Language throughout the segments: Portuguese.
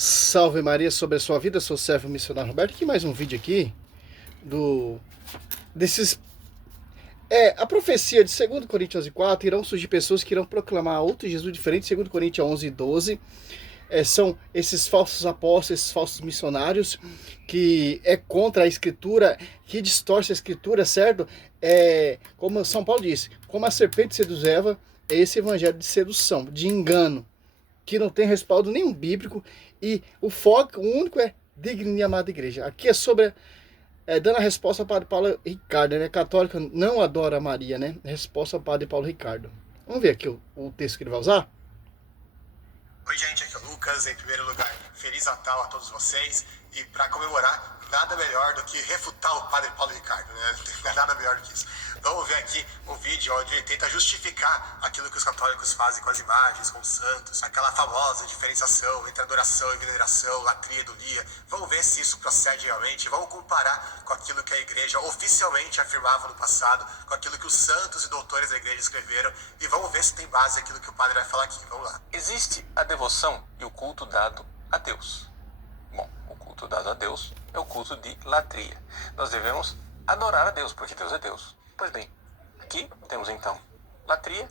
Salve Maria sobre a sua vida, sou o servo missionário Roberto. Aqui mais um vídeo aqui desses a profecia de 2 Coríntios 11:4. Irão surgir pessoas que irão proclamar outro Jesus diferente. 2 Coríntios 11:12. São esses falsos apóstolos, esses falsos missionários que é contra a escritura, que distorce a escritura, certo? Como São Paulo disse, como a serpente seduz Eva, é esse evangelho de sedução, de engano, que não tem respaldo nenhum bíblico, e o foco, o único é digna e amada igreja. Aqui é sobre, dando a resposta ao Padre Paulo Ricardo, né? Católica não adora Maria, né? Resposta ao Padre Paulo Ricardo. Vamos ver aqui o texto que ele vai usar? Oi gente, aqui é o Lucas. Em primeiro lugar, Feliz Natal a todos vocês. E para comemorar, nada melhor do que refutar o Padre Paulo Ricardo, né? Não é nada melhor do que isso. Vamos ver aqui um vídeo onde ele tenta justificar aquilo que os católicos fazem com as imagens, com os santos, aquela famosa diferenciação entre adoração e veneração, latria e idolia. Vamos ver se isso procede realmente, vamos comparar com aquilo que a igreja oficialmente afirmava no passado, com aquilo que os santos e doutores da igreja escreveram, e vamos ver se tem base aquilo que o padre vai falar aqui. Vamos lá. Existe a devoção e o culto dado a Deus. Bom, o culto dado a Deus é o culto de latria. Nós devemos adorar a Deus, porque Deus é Deus. Pois bem, aqui temos então latria,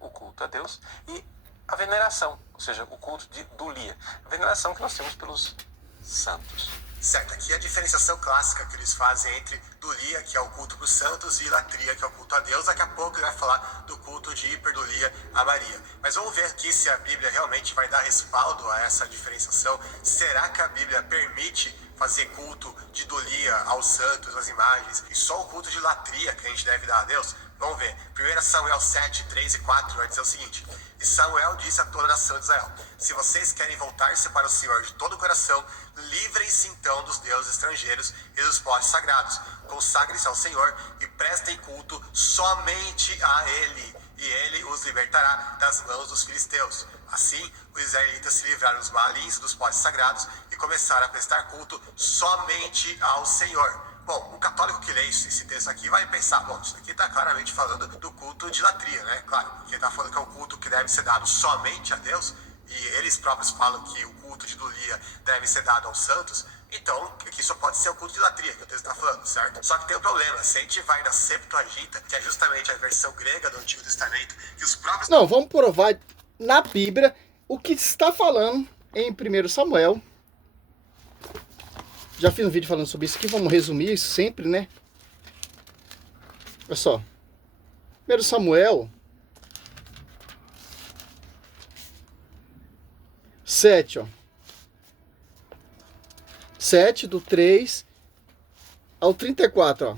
o culto a Deus, e a veneração, ou seja, o culto de dulia. A veneração que nós temos pelos santos. Certo, aqui a diferenciação clássica que eles fazem entre dulia, que é o culto para os santos, e latria, que é o culto a Deus. Daqui a pouco ele vai falar do culto de hiperdulia a Maria. Mas vamos ver aqui se a Bíblia realmente vai dar respaldo a essa diferenciação. Será que a Bíblia permite fazer culto de dulia aos santos, às imagens, e só o culto de latria que a gente deve dar a Deus? Vamos ver. 1 Samuel 7, 3 e 4 vai dizer o seguinte: E Samuel disse a toda a nação de Israel: Se vocês querem voltar-se para o Senhor de todo o coração, livrem-se então dos deuses estrangeiros e dos postes sagrados. Consagrem-se ao Senhor e prestem culto somente a Ele, e Ele os libertará das mãos dos filisteus. Assim, os israelitas se livraram dos balins, dos postes sagrados, e começaram a prestar culto somente ao Senhor. Bom, um católico que lê esse texto aqui vai pensar, bom, isso aqui está claramente falando do culto de latria, né? Claro, porque está falando que é um culto que deve ser dado somente a Deus, e eles próprios falam que o culto de dulia deve ser dado aos santos. Então, aqui só pode ser o culto de latria que o texto está falando, certo? Só que tem um problema, se a gente vai na Septuaginta, que é justamente a versão grega do Antigo Testamento, que os próprios... Não, vamos provar na Bíblia o que está falando em 1 Samuel. Já fiz um vídeo falando sobre isso aqui, vamos resumir isso sempre, né? Olha só. 1 Samuel 7, ó. 7, do 3 ao 34, ó.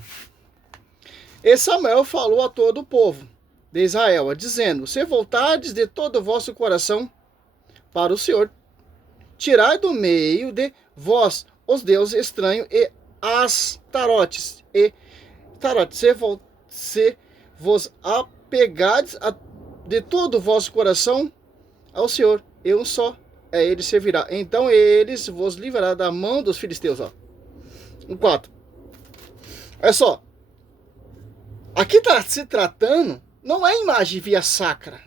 E Samuel falou a todo o povo de Israel, dizendo: Se voltardes de todo o vosso coração para o Senhor, tirai do meio de vós os deuses estranhos e as tarotes. Se vos apegardes de todo o vosso coração ao Senhor, e um só é ele servirá. Então eles vos livrará da mão dos filisteus. Ó. 4. Olha só. Aqui está se tratando, não é imagem via sacra.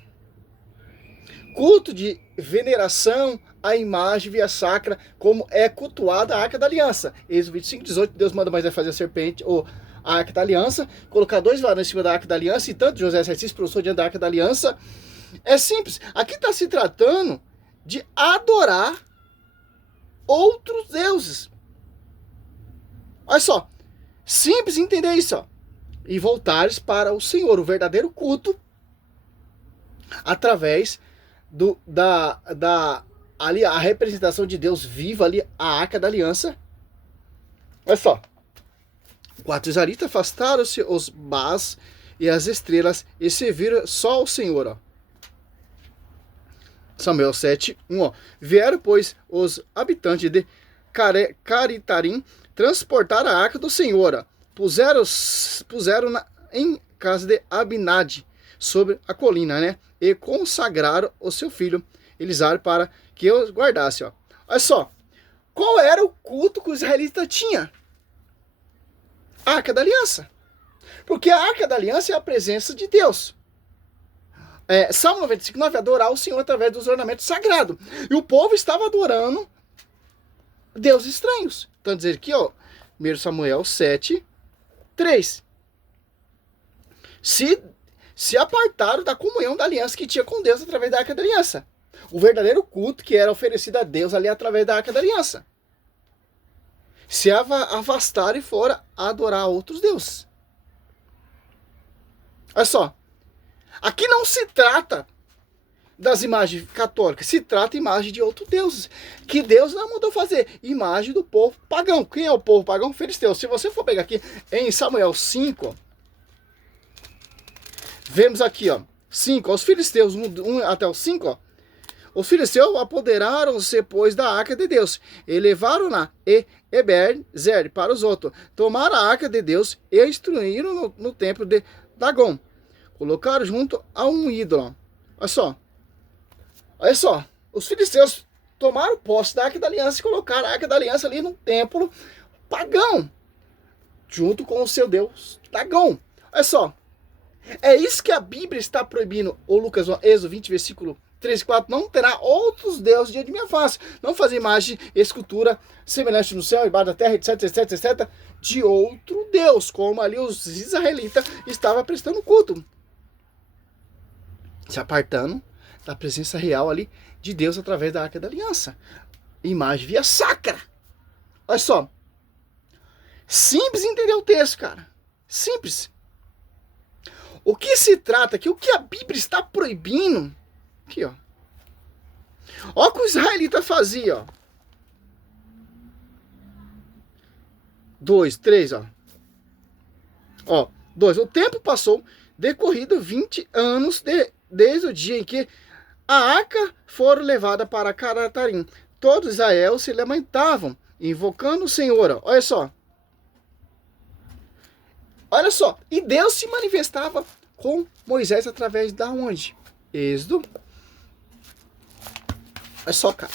Culto de veneração a imagem via sacra, como é cultuada a Arca da Aliança. Êxodo 25:18, Deus manda Moisés fazer a serpente, ou a Arca da Aliança, colocar 2 varões em cima da Arca da Aliança, e tanto José se prostrou diante da Arca da Aliança. É simples. Aqui está se tratando de adorar outros deuses. Olha só. Simples entender isso, ó. E voltares para o Senhor, o verdadeiro culto, através ali a representação de Deus viva ali, a Arca da Aliança. Olha só. 4 israelitas afastaram-se os Baás e as estrelas e serviram só ao Senhor, ó. Samuel 7, 1, ó. Vieram, pois, os habitantes de Caritarim transportar a arca do Senhor, ó. Puseram em casa de Abinadi, sobre a colina, né? E consagraram o seu filho Elisar para que eu guardasse, ó. Olha só. Qual era o culto que os israelitas tinham? A Arca da Aliança. Porque a Arca da Aliança é a presença de Deus. Salmo 95:9, adorar o Senhor através dos ornamentos sagrados. E o povo estava adorando deuses estranhos. Então dizer aqui, ó, 1 Samuel 7, 3. Se apartaram da comunhão da aliança que tinha com Deus através da Arca da Aliança. O verdadeiro culto que era oferecido a Deus ali através da Arca da Aliança. Se afastaram e foram adorar outros deuses. Olha só. Aqui não se trata das imagens católicas, se trata de imagem de outros deuses, que Deus não mandou fazer, imagem do povo pagão. Quem é o povo pagão? Filisteu. Se você for pegar aqui em Samuel 5, vemos aqui, ó, 5, os filisteus, 1 até o 5, ó, os filisteus apoderaram-se, pois, da arca de Deus, e levaram-na e Eber-zer para os outros, tomaram a arca de Deus e a instruíram no templo de Dagom, colocaram junto a um ídolo. Olha só, os filisteus tomaram posse da Arca da Aliança e colocaram a Arca da Aliança ali no templo pagão, junto com o seu Deus Dagom. Olha só, é isso que a Bíblia está proibindo. O Lucas, Êxodo 20, versículo 3 e 4, não terá outros deuses diante de minha face. Não fazer imagem, escultura, semelhante no céu, embaixo da terra, etc, etc, etc, de outro Deus, como ali os israelitas estavam prestando culto. Se apartando da presença real ali de Deus através da Arca da Aliança. Imagem via sacra. Olha só. Simples entender o texto, cara. Simples. O que se trata aqui, o que a Bíblia está proibindo, aqui, ó. Olha o que o israelita fazia, ó. 2, 3, ó. Ó, 2. O tempo passou, decorrido 20 anos desde o dia em que a arca foram levada para Caratarim. Todos Israel se lamentavam, invocando o Senhor. Olha só. Olha só. E Deus se manifestava com Moisés através da onde? Êxodo. Olha só, cara.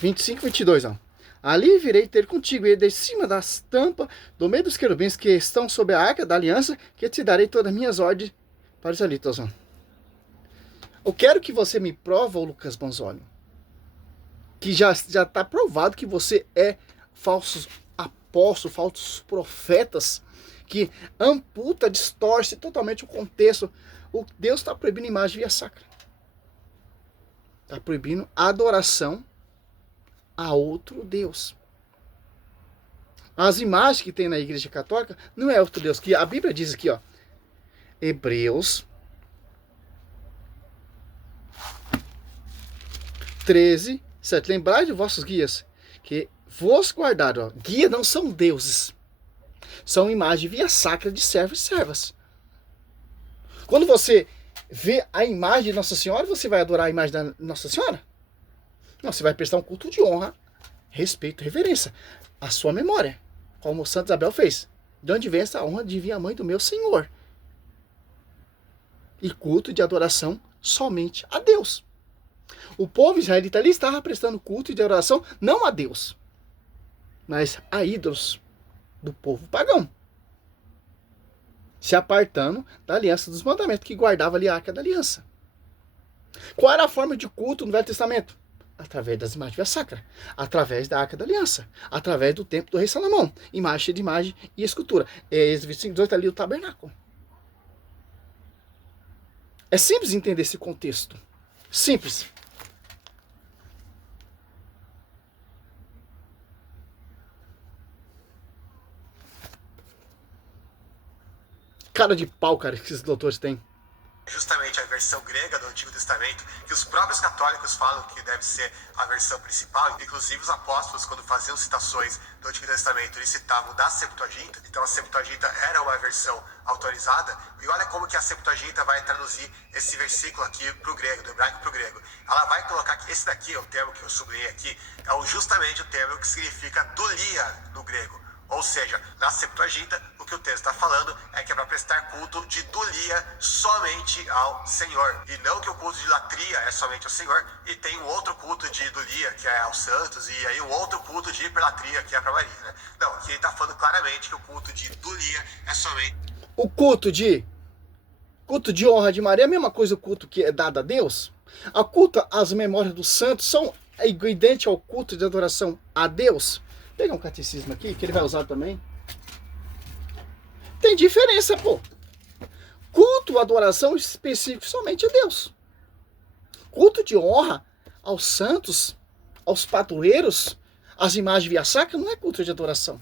(25, 22), ó. Ali virei ter contigo, e de cima das tampas, do meio dos querubins que estão sob a arca da aliança, que te darei todas as minhas ordens para os israelitas. Eu quero que você me prova, Lucas Bonzoli, que já está provado que você é falsos apóstolos, falsos profetas, que amputa, distorce totalmente o contexto. O Deus está proibindo imagem via sacra. Está proibindo adoração a outro Deus. As imagens que tem na Igreja Católica não é outro Deus, que a Bíblia diz aqui, ó, Hebreus 13, 7. Lembrai de vossos guias, que vos guardaram. Ó. Guia não são deuses, são imagens via sacra de servos e servas. Quando você vê a imagem de Nossa Senhora, você vai adorar a imagem da Nossa Senhora? Não, você vai prestar um culto de honra, respeito, reverência à sua memória, como Santa Isabel fez. De onde vem essa honra de vir a mãe do meu Senhor? E culto de adoração somente a Deus. O povo israelita ali estava prestando culto de adoração não a Deus, mas a ídolos do povo pagão, se apartando da aliança dos mandamentos, que guardava ali a Arca da Aliança. Qual era a forma de culto no Velho Testamento? Através das imagens via sacra, através da Arca da Aliança, através do templo do rei Salomão, imagem de imagem e escultura. Êxodo 25, 18, ali o tabernáculo. É simples entender esse contexto. Simples. Cara de pau, cara, que esses doutores têm. Justamente a versão grega do Antigo Testamento, que os próprios católicos falam que deve ser a versão principal. Inclusive os apóstolos, quando faziam citações do Antigo Testamento, eles citavam da Septuaginta. Então a Septuaginta era uma versão autorizada. E olha como que a Septuaginta vai traduzir esse versículo aqui para o grego, do hebraico para o grego. Ela vai colocar que esse daqui, o termo que eu sublinhei aqui, é justamente o termo que significa dulia no grego. Ou seja, na Septuaginta, o que o texto está falando é que é para prestar culto de dulia somente ao Senhor. E não que o culto de latria é somente ao Senhor, e tem um outro culto de dulia, que é aos santos, e aí um outro culto de hiperlatria, que é para Maria. Né? Não, aqui ele está falando claramente que o culto de dulia é somente... O culto de Culto de honra de Maria é a mesma coisa o culto que é dado a Deus? A culto às memórias dos santos são idênticos ao culto de adoração a Deus? Vou pegar um catecismo aqui, que ele vai usar também. Tem diferença, pô. Culto, adoração específico somente a Deus. Culto de honra aos santos, aos padroeiros, às imagens via sacra, não é culto de adoração.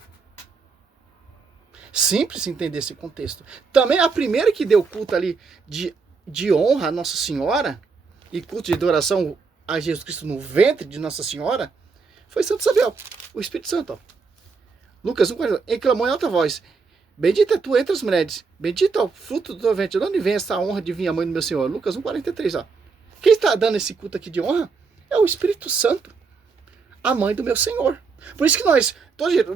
Simples entender esse contexto. Também a primeira que deu culto ali de honra a Nossa Senhora e culto de adoração a Jesus Cristo no ventre de Nossa Senhora foi Santo Isabel, o Espírito Santo. Ó. Lucas 1,40, e clamou em alta voz: bendita é tu entre as mulheres, bendito é o fruto do teu ventre. De onde vem essa honra de vir a mãe do meu Senhor? Lucas 1,43. Quem está dando esse culto aqui de honra é o Espírito Santo, a mãe do meu Senhor. Por isso que nós,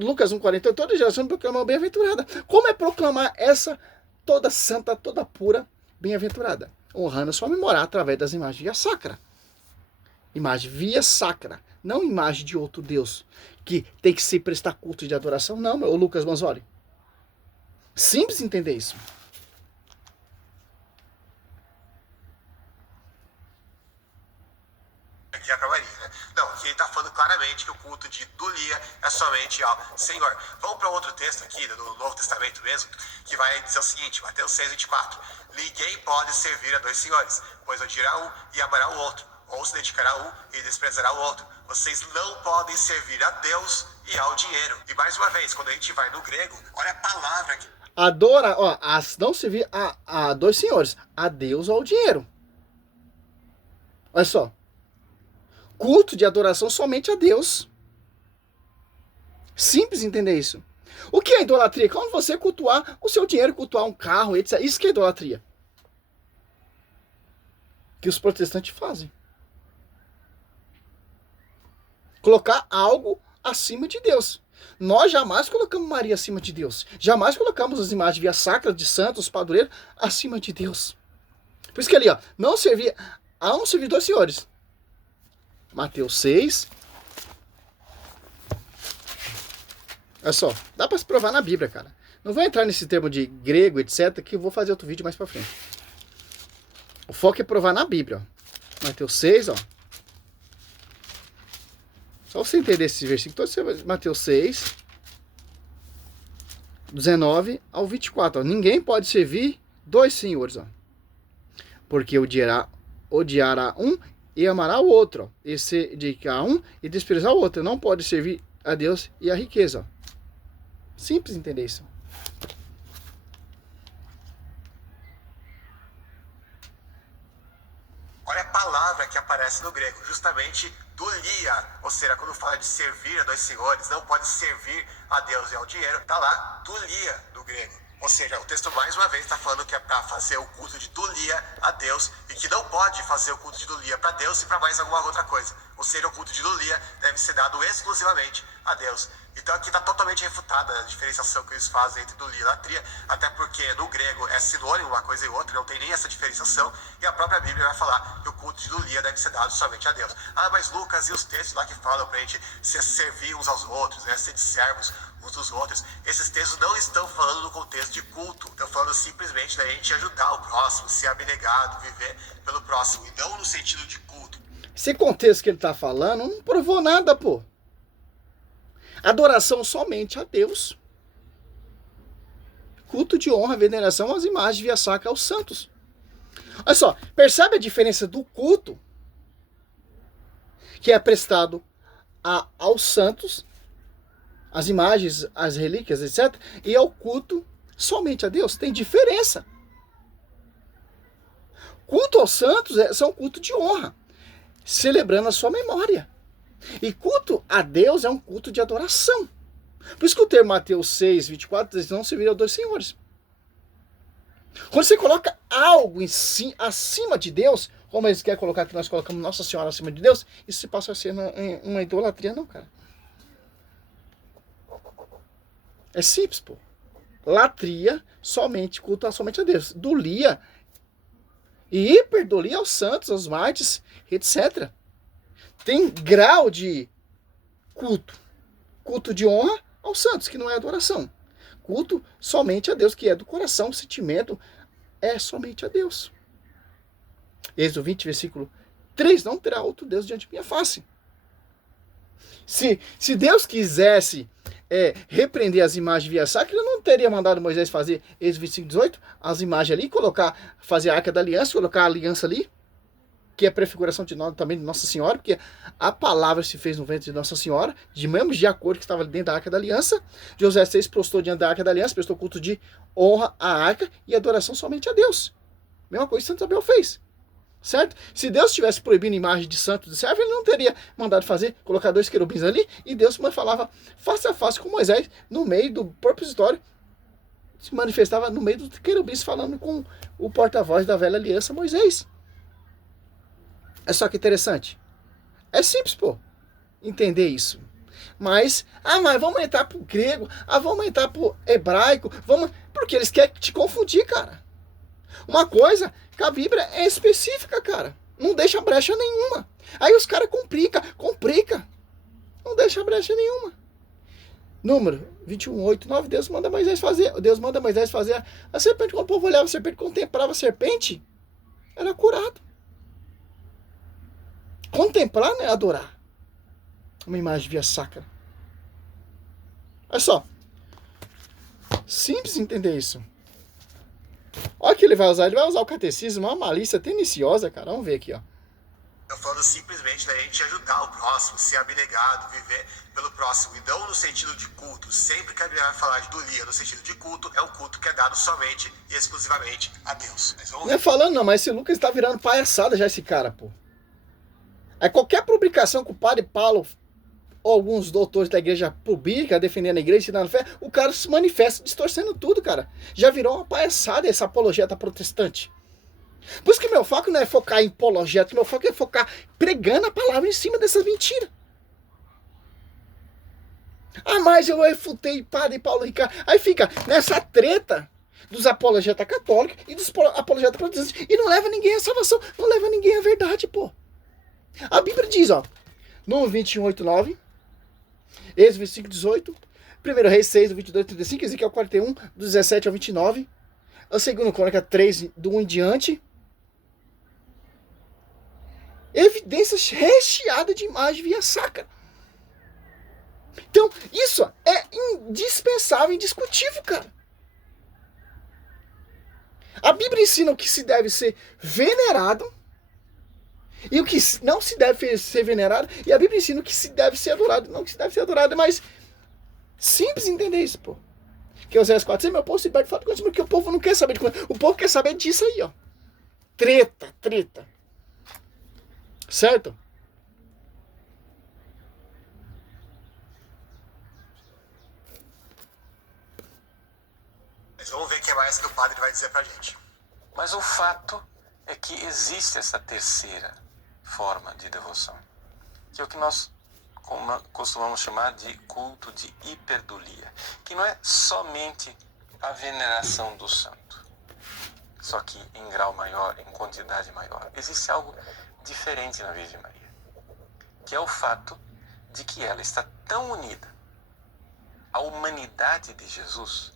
Lucas 1,40, toda geração proclama bem-aventurada. Como é proclamar essa toda santa, toda pura, bem-aventurada? Honrando a sua memória através das imagens via sacra. Imagem via sacra, não imagem de outro Deus, que tem que se prestar culto de adoração. Não, meu Lucas Manzoli. Simples entender isso. Aqui é para Maria, né? Não, aqui ele está falando claramente que o culto de Dulia é somente ao Senhor. Vamos para outro texto aqui, do Novo Testamento mesmo, que vai dizer o seguinte, Mateus 6,24. Ninguém pode servir a dois senhores, pois odiará um e amará o outro, ou se dedicará a um e desprezará o outro. Vocês não podem servir a Deus e ao dinheiro. E mais uma vez, quando a gente vai no grego, olha a palavra aqui. Adora, ó, não servir a dois senhores, a Deus ou ao dinheiro. Olha só. Culto de adoração somente a Deus. Simples entender isso. O que é idolatria? Quando você cultuar o seu dinheiro, cultuar um carro, etc. Isso que é idolatria. Que os protestantes fazem. Colocar algo acima de Deus. Nós jamais colocamos Maria acima de Deus. Jamais colocamos as imagens via sacra de santos, padroeiros, acima de Deus. Por isso que ali, ó, não servir a um servir dois senhores. Mateus 6. Olha só, dá para se provar na Bíblia, cara. Não vou entrar nesse termo de grego, etc, que eu vou fazer outro vídeo mais para frente. O foco é provar na Bíblia, ó. Mateus 6, ó. Só você entender esse versículo todo, Mateus 6, 19 ao 24. Ó. Ninguém pode servir dois senhores, ó. Porque odiará um e amará o outro. Ó. E se dedicar a um e desprezar o outro. Não pode servir a Deus e a riqueza. Ó. Simples entender isso. Olha a palavra que aparece no grego, justamente dulia, ou seja, quando fala de servir a dois senhores, não pode servir a Deus e ao dinheiro, está lá dulia do grego. Ou seja, o texto mais uma vez está falando que é para fazer o culto de dulia a Deus e que não pode fazer o culto de dulia para Deus e para mais alguma outra coisa. Ou seja, o culto de dulia deve ser dado exclusivamente a Deus. Então aqui está totalmente refutada a diferenciação que eles fazem entre dulia e latria, até porque no grego é sinônimo uma coisa e outra, não tem nem essa diferenciação, e a própria Bíblia vai falar que o culto de dulia deve ser dado somente a Deus. Ah, mas Lucas e os textos lá que falam para a gente se servir uns aos outros, né, ser de servos uns dos outros, esses textos não estão falando no contexto de culto, estão falando simplesmente da gente ajudar o próximo, ser abnegado, viver pelo próximo, e não no sentido de culto. Esse contexto que ele está falando não provou nada, pô. Adoração somente a Deus. Culto de honra, veneração às imagens via sacra aos santos. Olha só, percebe a diferença do culto que é prestado aos santos, as imagens, as relíquias, etc. E ao culto somente a Deus. Tem diferença. Culto aos santos são culto de honra, celebrando a sua memória. E culto a Deus é um culto de adoração. Por isso que o termo Mateus 6, 24 diz: não servir a dois senhores. Quando você coloca algo em si, acima de Deus, como eles querem colocar que nós colocamos Nossa Senhora acima de Deus, isso se passa a ser uma idolatria, não, cara. É simples, pô. Latria, somente, culto somente a Deus. Dulia e hiperdulia aos santos, aos mártires, etc. Tem grau de culto. Culto de honra aos santos, que não é adoração. Culto somente a Deus, que é do coração, sentimento, é somente a Deus. Êxodo 20, versículo 3, não terá outro Deus diante de minha face. Se Deus quisesse repreender as imagens via sacra, ele não teria mandado Moisés fazer, Êxodo 25, 18, as imagens ali, fazer a arca da aliança, colocar a aliança ali, que é a prefiguração também de Nossa Senhora, porque a palavra se fez no ventre de Nossa Senhora, mesmo de acordo que estava dentro da arca da aliança. José 6 prostrou diante da arca da aliança, prestou culto de honra à arca e adoração somente a Deus. Mesma coisa que Santo Isabel fez. Certo? Se Deus tivesse proibido imagem de santo de servo, ele não teria mandado fazer, colocar 2 querubins ali, e Deus falava face a face com Moisés, no meio do propositório, se manifestava no meio dos querubins, falando com o porta-voz da velha aliança, Moisés. É só que interessante. É simples, pô, entender isso. Mas vamos entrar pro grego, vamos entrar pro hebraico, porque eles querem te confundir, cara. Uma coisa que a Bíblia é específica, cara. Não deixa brecha nenhuma. Aí os caras complica. Não deixa brecha nenhuma. Número 21, 8, 9, Deus manda Moisés fazer a serpente. Quando o povo olhava a serpente, contemplava a serpente, era curado. Contemplar não é adorar. Uma imagem via sacra. Olha só. Simples entender isso. Olha o que ele vai usar o catecismo, uma malícia teniciosa, cara. Vamos ver aqui, ó. Eu falando simplesmente da gente ajudar o próximo, ser abnegado, viver pelo próximo. E não no sentido de culto. Sempre que a Bíblia vai falar de dulia no sentido de culto, é um culto que é dado somente e exclusivamente a Deus. Não é falando não, mas esse Lucas tá virando palhaçada já, esse cara, pô. Aí qualquer publicação que o padre Paulo ou alguns doutores da igreja publica, defendendo a igreja, ensinando a fé, o cara se manifesta distorcendo tudo, cara. Já virou uma palhaçada essa apologeta protestante. Por isso que meu foco não é focar em apologeta, meu foco é focar pregando a palavra em cima dessas mentiras. Mas eu refutei padre Paulo Ricardo. Aí fica nessa treta dos apologetas católicos e dos apologetas protestantes. E não leva ninguém à salvação, não leva ninguém à verdade, pô. A Bíblia diz, ó, no 21, 8, 9, Êxodo 25, 18, 1 Reis 6, 22, 35, Ezequiel 41, do 17 ao 29, a 2 Crônica 3, do 1 em diante. Evidências recheadas de imagem via sacra. Então, isso é indispensável, indiscutível, cara. A Bíblia ensina o que se deve ser venerado e o que não se deve ser venerado. E a Bíblia ensina o que se deve ser adorado. Não o que se deve ser adorado, mas simples entender isso, pô. Que Oséias 4, meu povo se perde fala de coisas, porque o povo não quer saber de coisa. O povo quer saber disso aí, ó. Treta. Certo? Mas vamos ver o que mais que o padre vai dizer pra gente. Mas o fato é que existe essa terceira forma de devoção, que é o que nós costumamos chamar de culto de hiperdulia, que não é somente a veneração do santo, só que em grau maior, em quantidade maior. Existe algo diferente na Virgem Maria, que é o fato de que ela está tão unida à humanidade de Jesus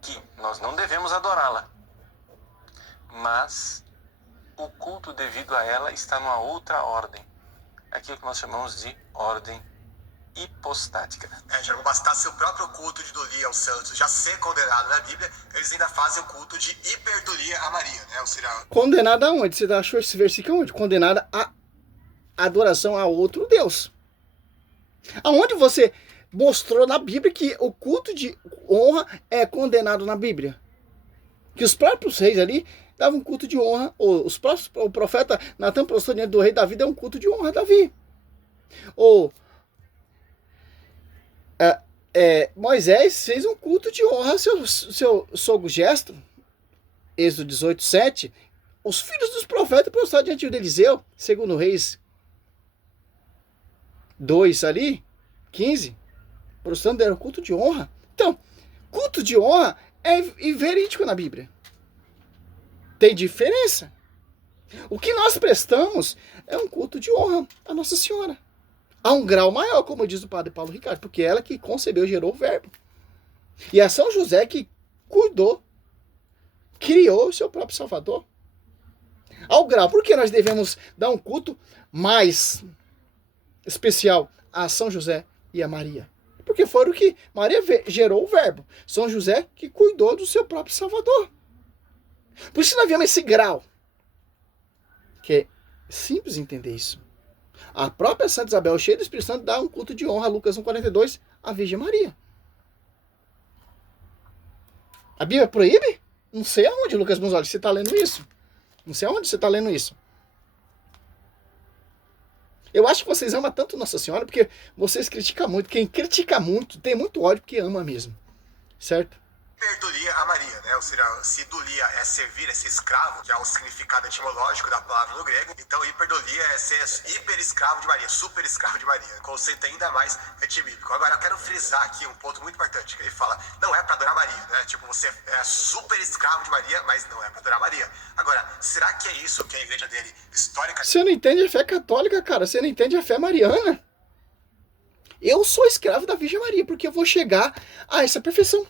que nós não devemos adorá-la, mas o culto devido a ela está numa outra ordem, aquilo que nós chamamos de ordem hipostática. Já não bastasse o próprio culto de dulia aos santos já ser condenado na Bíblia, eles ainda fazem o culto de hiperdulia a Maria, né? Ou seja, condenada aonde? Você achou esse versículo onde? Condenada a adoração a outro Deus. Aonde você mostrou na Bíblia que o culto de honra é condenado na Bíblia? Que os próprios reis ali davam um culto de honra, ou o profeta Natan prostrou diante do rei Davi, deu um culto de honra a Davi. Ou Moisés fez um culto de honra ao seu sogro Gesto, Êxodo 18, 7. Os filhos dos profetas prostraram diante de Eliseu, segundo Reis 2 ali, 15, prostrando deram culto de honra. Então, culto de honra é verídico na Bíblia. Tem diferença. O que nós prestamos é um culto de honra a Nossa Senhora. A um grau maior, como diz o padre Paulo Ricardo, porque ela que concebeu, gerou o verbo. E é São José que cuidou criou o seu próprio Salvador. Ao grau, por que nós devemos dar um culto mais especial a São José e a Maria? Porque foram que Maria gerou o verbo. São José que cuidou do seu próprio Salvador. Por isso nós vemos esse grau. Que é simples entender isso. A própria Santa Isabel, cheia do Espírito Santo, dá um culto de honra, Lucas 1,42, à Virgem Maria. A Bíblia proíbe? Não sei aonde, Lucas Bonzoli, você está lendo isso. Não sei aonde você está lendo isso. Eu acho que vocês amam tanto Nossa Senhora porque vocês criticam muito. Quem critica muito tem muito ódio porque ama mesmo. Certo? Hiperdulia a Maria, né? Ou seja, se dulia é servir, é ser escravo, que é o significado etimológico da palavra no grego. Então, hiperdulia é ser hiper escravo de Maria, super escravo de Maria. Conceito ainda mais antibíblico. Agora, eu quero frisar aqui um ponto muito importante, que ele fala, não é para adorar Maria, né? Tipo, você é super escravo de Maria, mas não é para adorar Maria. Agora, será que é isso que a igreja dele, histórica... Você não entende a fé católica, cara. Você não entende a fé mariana. Eu sou escravo da Virgem Maria, porque eu vou chegar a essa perfeição.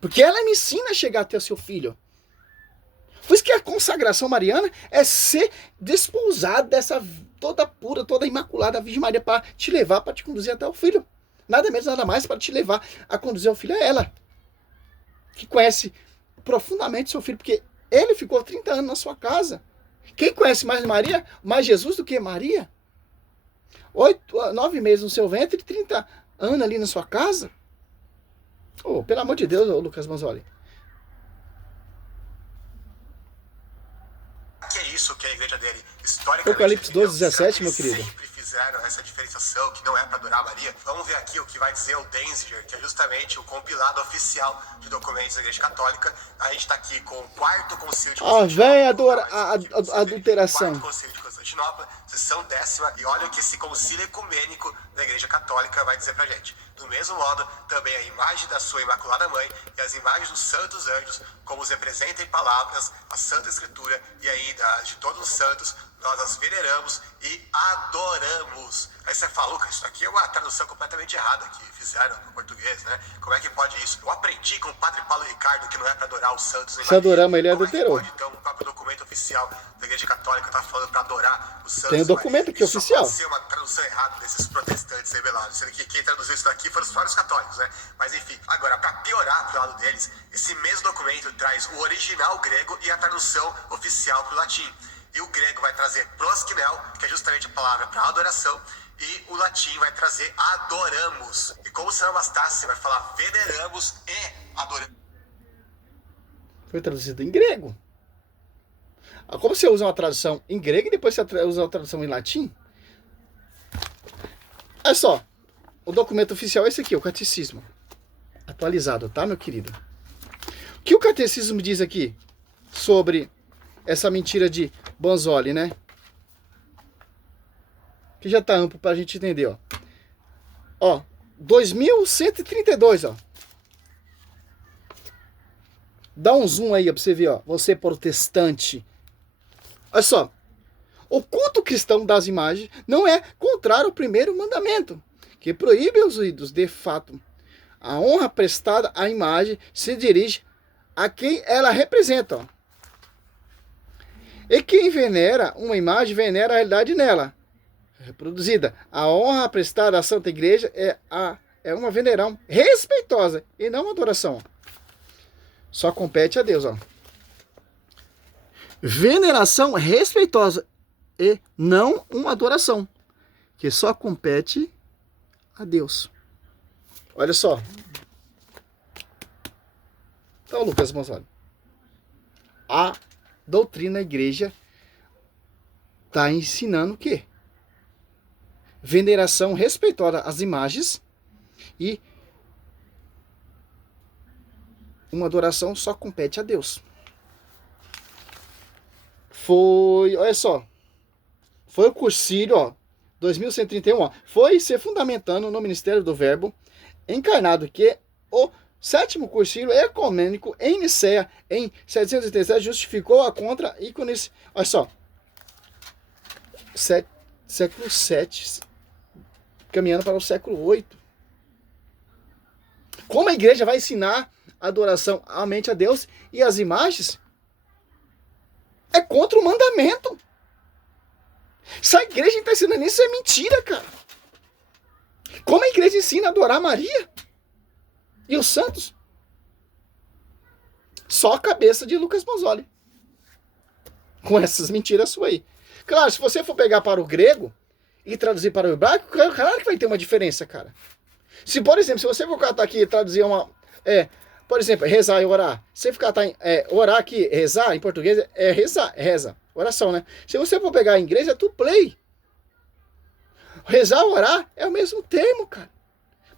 Porque ela me ensina a chegar até o seu filho. Por isso que a consagração mariana é ser desposado dessa toda pura, toda imaculada Virgem Maria para te levar, para te conduzir até o filho. Nada menos, nada mais para te levar a conduzir o filho a ela. Que conhece profundamente seu filho, porque ele ficou 30 anos na sua casa. Quem conhece mais Maria, mais Jesus do que Maria? 9 meses no seu ventre, 30 anos ali na sua casa. Oh, pelo amor de Deus, Lucas Bonzoli. Que é isso que a igreja dele, historicamente... Apocalipse 12:17, meu querido. Sempre fizeram essa diferenciação, que não é para adorar Maria. Vamos ver aqui o que vai dizer o Denzinger, que é justamente o compilado oficial de documentos da Igreja Católica. A gente está aqui com o Quarto Concílio de Constantinopla. Adulteração. Quarto Concílio de Constantinopla, sessão 10ª, e olha o que esse concílio ecumênico da Igreja Católica vai dizer pra gente. Do mesmo modo, também a imagem da sua Imaculada Mãe e as imagens dos santos anjos, como os representa em palavras a Santa Escritura e ainda as de todos os santos, nós as veneramos e adoramos. Aí você fala, Lucas, isso aqui é uma tradução completamente errada que fizeram no português, né? Como é que pode isso? Eu aprendi com o Padre Paulo Ricardo que não é para adorar os santos. Se adoramos, ele adulterou. Então, o próprio documento oficial da Igreja Católica está falando para adorar os santos. Tem o documento aqui oficial. Pode ser uma tradução errada desses protestantes rebelados, sendo que quem traduziu isso daqui foram os próprios católicos, né? Mas enfim, agora, para piorar pro lado deles, esse mesmo documento traz o original grego e a tradução oficial pro latim. E o grego vai trazer proskinel, que é justamente a palavra para adoração, e o latim vai trazer adoramos. E como se não bastasse, você vai falar veneramos e adoramos. Foi traduzido em grego. Como você usa uma tradução em grego e depois você usa uma tradução em latim? Olha só, o documento oficial é esse aqui, o catecismo. Atualizado, tá, meu querido? O que o catecismo diz aqui sobre essa mentira de Bonzoli, né? Que já tá amplo pra gente entender, ó. Ó, 2132, ó. Dá um zoom aí, ó, pra você ver, ó. Você protestante. Olha só. O culto cristão das imagens não é contrário ao primeiro mandamento, que proíbe os ídolos. De fato, a honra prestada à imagem se dirige a quem ela representa, ó. E quem venera uma imagem, venera a realidade nela, reproduzida. A honra prestada à Santa Igreja é uma veneração respeitosa e não uma adoração. Só compete a Deus, ó. Veneração respeitosa e não uma adoração, que só compete a Deus. Olha só. Então, Lucas Bonzoli, a doutrina da igreja está ensinando o quê? Veneração respeitosa às imagens e uma adoração só compete a Deus. Olha só, foi o Concílio, ó, 2131, ó, foi se fundamentando no ministério do Verbo encarnado, que é o Sétimo Concílio Ecumênico em Nicéia, em 737, justificou a contra-ícones. Olha só, século 7, caminhando para o século 8. Como a igreja vai ensinar adoração somente a Deus e as imagens é contra o mandamento. Se a igreja está ensinando isso, é mentira, cara. Como a igreja ensina a adorar Maria e os santos? Só a cabeça de Lucas Mazzoli. Com essas mentiras suas aí. Claro, se você for pegar para o grego e traduzir para o hebraico, claro que vai ter uma diferença, cara. Se, por exemplo, se você for catar aqui e traduzir uma... por exemplo, rezar e orar. Se você for catar orar aqui, rezar, em português, é rezar, reza. Oração, né? Se você for pegar em inglês, é to play. Rezar e orar é o mesmo termo, cara.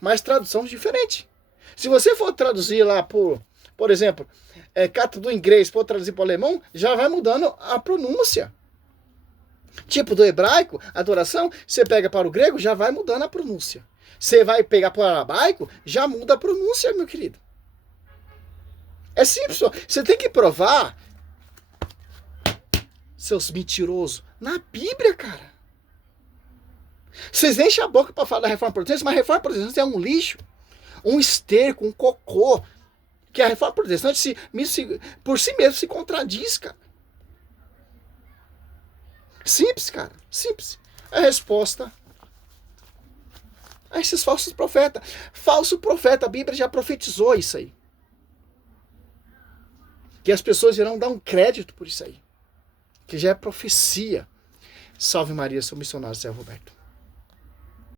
Mas tradução diferente. Se você for traduzir lá por exemplo, cata do inglês, for traduzir para o alemão, já vai mudando a pronúncia. Tipo do hebraico, adoração, você pega para o grego, já vai mudando a pronúncia. Você vai pegar para o aramaico, já muda a pronúncia, meu querido. É simples, você tem que provar, seus mentirosos, na Bíblia, cara. Vocês enchem a boca para falar da reforma protestante, mas a reforma protestante é um lixo, um esterco, um cocô, que a reforma protestante por si mesmo se contradiz, cara. Simples, cara, simples. A resposta a esses falsos profetas. Falso profeta, a Bíblia já profetizou isso aí. Que as pessoas irão dar um crédito por isso aí. Que já é profecia. Salve Maria, sou missionário Zé Roberto.